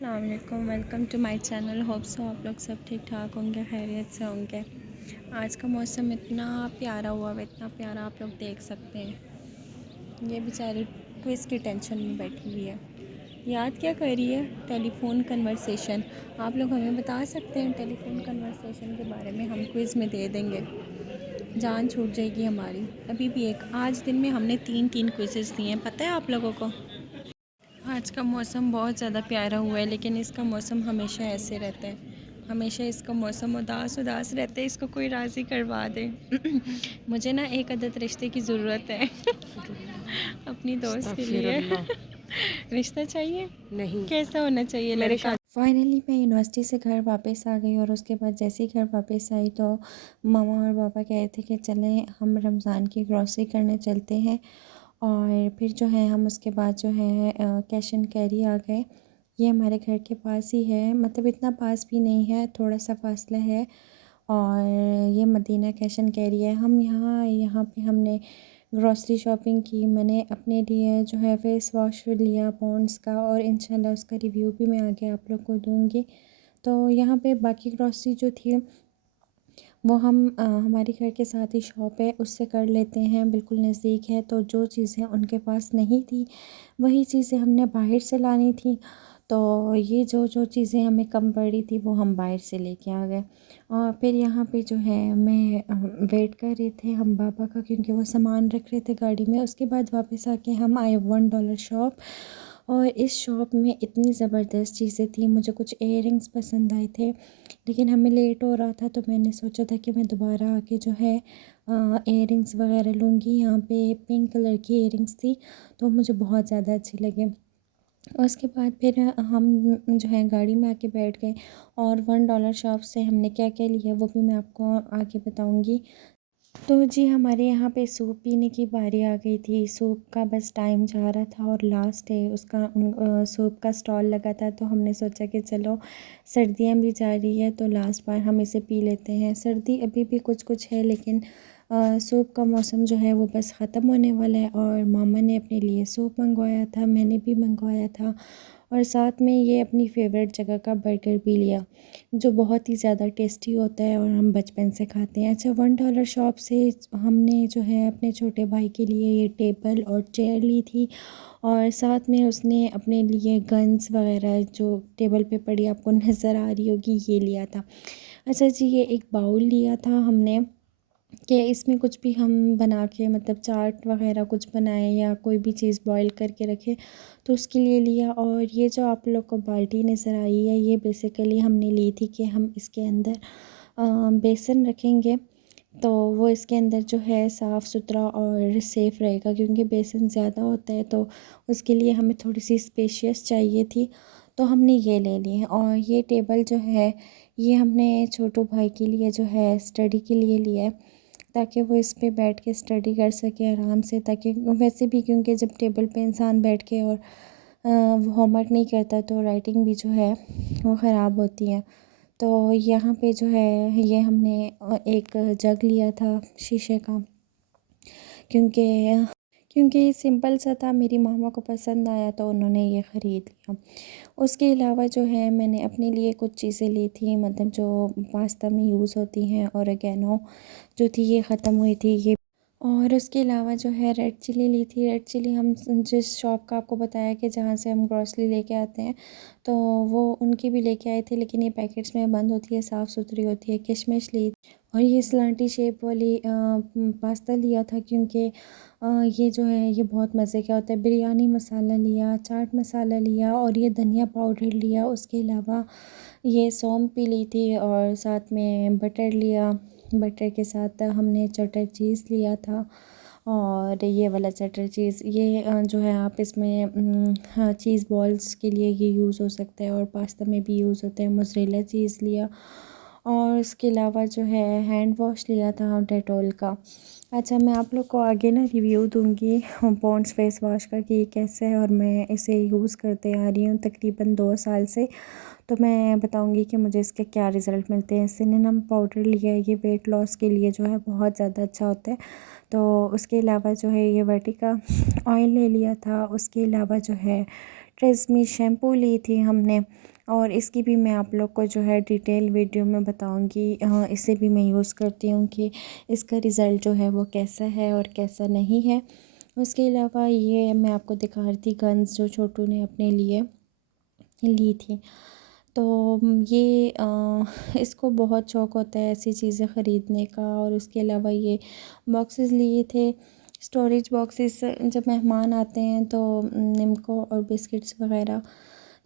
अस्सलाम वालेकुम, welcome to my channel. Hope so आप लोग सब ठीक ठाक होंगे, खैरियत से होंगे। आज का मौसम इतना प्यारा हुआ है, इतना प्यारा, आप लोग देख सकते हैं। ये बेचारी क्विज़ की टेंशन में बैठी हुई है। याद क्या कर रही है? Telephone conversation. आप लोग हमें बता सकते हैं टेलीफ़ोन कन्वर्सेशन के बारे में? हम क्विज़ में दे देंगे, जान छूट जाएगी हमारी। अभी भी एक आज दिन में हमने तीन क्विज़ेस दिए हैं, पता है आप लोगों को? आज का मौसम बहुत ज़्यादा प्यारा हुआ है, लेकिन इसका मौसम हमेशा ऐसे रहता है। हमेशा इसका मौसम उदास उदास रहता है। इसको कोई राज़ी करवा दे। मुझे ना एक अदद रिश्ते की ज़रूरत है अपनी दोस्त के लिए। रिश्ता चाहिए? नहीं। कैसा होना चाहिए मेरे लड़का? फाइनली मैं यूनिवर्सिटी से घर वापस आ गई और उसके बाद जैसे ही घर वापस आई तो मामा और पापा कह रहे थे कि चलें हम रमज़ान की ग्रॉसरी करने चलते हैं। और फिर जो है हम उसके बाद जो है कैश एंड कैरी आ गए। ये हमारे घर के पास ही है, मतलब इतना पास भी नहीं है, थोड़ा सा फासला है। और ये मदीना कैश एंड कैरी है। हम यहाँ यहाँ पे हमने ग्रॉसरी शॉपिंग की। मैंने अपने लिए जो है फेस वॉश लिया पॉन्ड्स का, और इंशाल्लाह उसका रिव्यू भी मैं आगे आप लोग को दूँगी। तो यहाँ पे बाकी ग्रॉसरी जो थी वो हम हमारे घर के साथ ही शॉप है, उससे कर लेते हैं, बिल्कुल नज़दीक है। तो जो चीज़ें उनके पास नहीं थी वही चीज़ें हमने बाहर से लानी थी। तो ये जो चीज़ें हमें कम पड़ी थी वो हम बाहर से लेके आ गए। और फिर यहाँ पे जो है मैं वेट कर रहे थे हम पापा का, क्योंकि वो सामान रख रहे थे गाड़ी में। उसके बाद वापस आके हम आए $1 शॉप। और इस शॉप में इतनी ज़बरदस्त चीज़ें थी। मुझे कुछ इयररिंग्स पसंद आए थे, लेकिन हमें लेट हो रहा था तो मैंने सोचा था कि मैं दोबारा आके जो है इयररिंग्स वगैरह लूँगी। यहाँ पे पिंक कलर की इयररिंग्स थी तो मुझे बहुत ज़्यादा अच्छी लगी। उसके बाद फिर हम जो है गाड़ी में आके बैठ गए, और $1 शॉप से हमने क्या क्या लिया वो भी मैं आपको आगे बताऊँगी। तो जी हमारे यहाँ पे सूप पीने की बारी आ गई थी। सूप का बस टाइम जा रहा था और लास्ट डे उसका सूप का स्टॉल लगा था। तो हमने सोचा कि चलो सर्दियाँ भी जा रही है तो लास्ट बार हम इसे पी लेते हैं। सर्दी अभी भी कुछ कुछ है, लेकिन सूप का मौसम जो है वो बस ख़त्म होने वाला है। और मामा ने अपने लिए सूप मंगवाया था, मैंने भी मंगवाया था, और साथ में ये अपनी फ़ेवरेट जगह का बर्गर भी लिया, जो बहुत ही ज़्यादा टेस्टी होता है और हम बचपन से खाते हैं। अच्छा, $1 शॉप से हमने जो है अपने छोटे भाई के लिए ये टेबल और चेयर ली थी, और साथ में उसने अपने लिए गन्स वगैरह जो टेबल पे पड़ी आपको नज़र आ रही होगी ये लिया था। अच्छा जी, ये एक बाउल लिया था हमने कि इसमें कुछ भी हम बना के, मतलब चाट वगैरह कुछ बनाएं या कोई भी चीज़ बॉईल करके रखें तो उसके लिए लिया। और ये जो आप लोग को बाल्टी नज़र आई है ये बेसिकली हमने ली थी कि हम इसके अंदर बेसन रखेंगे तो वो इसके अंदर जो है साफ़ सुथरा और सेफ़ रहेगा, क्योंकि बेसन ज़्यादा होता है तो उसके लिए हमें थोड़ी सी स्पेशियस चाहिए थी, तो हमने ये ले ली है। और ये टेबल जो है ये हमने छोटू भाई के लिए जो है स्टडी के लिए लिया है, ताकि वो इस पे बैठ के स्टडी कर सके आराम से। ताकि वैसे भी क्योंकि जब टेबल पे इंसान बैठ के और होमवर्क नहीं करता तो राइटिंग भी जो है वो ख़राब होती है। तो यहाँ पे जो है ये हमने एक जग लिया था शीशे का, क्योंकि क्योंकि सिंपल सा था, मेरी मामा को पसंद आया तो उन्होंने ये ख़रीद लिया। उसके अलावा जो है मैंने अपने लिए कुछ चीज़ें ली थी, मतलब जो पास्ता में यूज़ होती हैं, ओरिगेनो जो थी ये ख़त्म हुई थी ये। और उसके अलावा जो है रेड चिली ली थी। रेड चिली हम जिस शॉप का आपको बताया कि जहाँ से हम ग्रॉसरी लेके आते हैं तो वो उनकी भी लेके आए थे, लेकिन ये पैकेट्स में बंद होती है, साफ़ सुथरी होती है। किशमिश ली, और ये सलांटी शेप वाली पास्ता लिया था, क्योंकि ये जो है ये बहुत मज़े का होता है। बिरयानी मसाला लिया, चाट मसाला लिया, और ये धनिया पाउडर लिया। उसके अलावा ये सौंफ भी ली थी, और साथ में बटर लिया। बटर के साथ हमने चटर चीज़ लिया था, और ये वाला चटर चीज़ ये जो है आप इसमें हाँ, चीज़ बॉल्स के लिए ये यूज़ हो सकता है और पास्ता में भी यूज़ होता है। मोज़रेला चीज़ लिया, और इसके अलावा जो है हैंड वॉश लिया था डेटॉल का। अच्छा, मैं आप लोग को आगे ना रिव्यू दूंगी पॉन्ड्स फेस वॉश का कि ये कैसा है, और मैं इसे यूज़ करते आ रही हूँ तकरीबन 2 साल से। तो मैं बताऊंगी कि मुझे इसके क्या रिज़ल्ट मिलते हैं। सिनेमम पाउडर लिया है, ये वेट लॉस के लिए जो है बहुत ज़्यादा अच्छा होता है। तो उसके अलावा जो है ये वर्टिका ऑयल ले लिया था। उसके अलावा जो है ट्रेज़मी शैम्पू ली थी हमने, और इसकी भी मैं आप लोग को जो है डिटेल वीडियो में बताऊंगी। इसे भी मैं यूज़ करती हूँ कि इसका रिज़ल्ट जो है वो कैसा है और कैसा नहीं है। उसके अलावा ये मैं आपको दिखा रही थी गन्स जो छोटू ने अपने लिए ली थी। तो ये इसको बहुत शौक़ होता है ऐसी चीज़ें ख़रीदने का। और उसके अलावा ये बॉक्सेस लिए थे, स्टोरेज बॉक्सेस। जब मेहमान आते हैं तो निम्को और बिस्किट्स वग़ैरह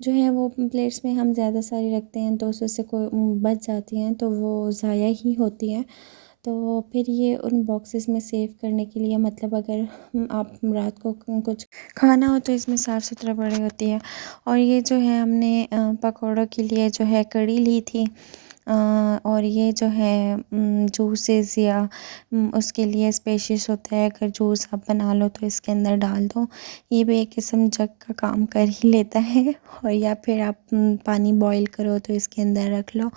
जो है वो प्लेट्स में हम ज़्यादा सारी रखते हैं तो उसमें से कोई बच जाती हैं तो वो ज़ाया ही होती हैं। तो फिर ये उन बॉक्सेस में सेव करने के लिए, मतलब अगर आप रात को कुछ खाना हो तो इसमें साफ़ सुथरा पड़ी होती है। और ये जो है हमने पकौड़ों के लिए जो है कड़ी ली थी। और ये जो है जूसेस या उसके लिए स्पेशियस होता है, अगर जूस आप बना लो तो इसके अंदर डाल दो। ये भी एक किस्म जग का काम कर ही लेता है। और या फिर आप पानी बॉईल करो तो इसके अंदर रख लो।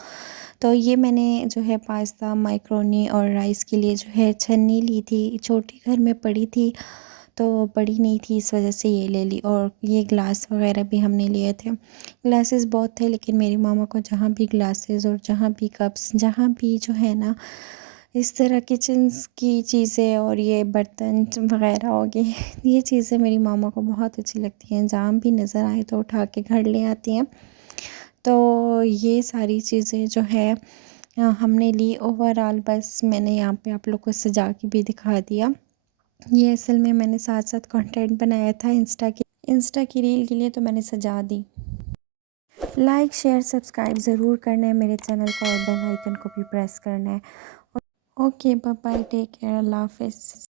तो ये मैंने जो है पास्ता, मैक्रोनी और राइस के लिए जो है छन्नी ली थी, छोटी घर में पड़ी थी तो बड़ी नहीं थी, इस वजह से ये ले ली। और ये ग्लास वगैरह भी हमने लिए थे। ग्लासेस बहुत थे लेकिन मेरी मामा को जहाँ भी ग्लासेस और जहाँ भी कप्स, जहाँ भी जो है ना इस तरह किचन्स की चीज़ें और ये बर्तन वगैरह हो गए, ये चीज़ें मेरी मामा को बहुत अच्छी लगती हैं। जहाँ भी नज़र आए तो उठा के घर ले आती हैं। तो ये सारी चीज़ें जो है हमने ली। ओवरऑल बस मैंने यहाँ पे आप लोग को सजा के भी दिखा दिया। ये असल में मैंने साथ साथ कंटेंट बनाया था इंस्टा की रील के लिए, तो मैंने सजा दी। लाइक शेयर सब्सक्राइब ज़रूर करना है मेरे चैनल को और बेल आइकन को भी प्रेस करना है। Okay bye bye, take care, अल्लाह हाफ़िज़।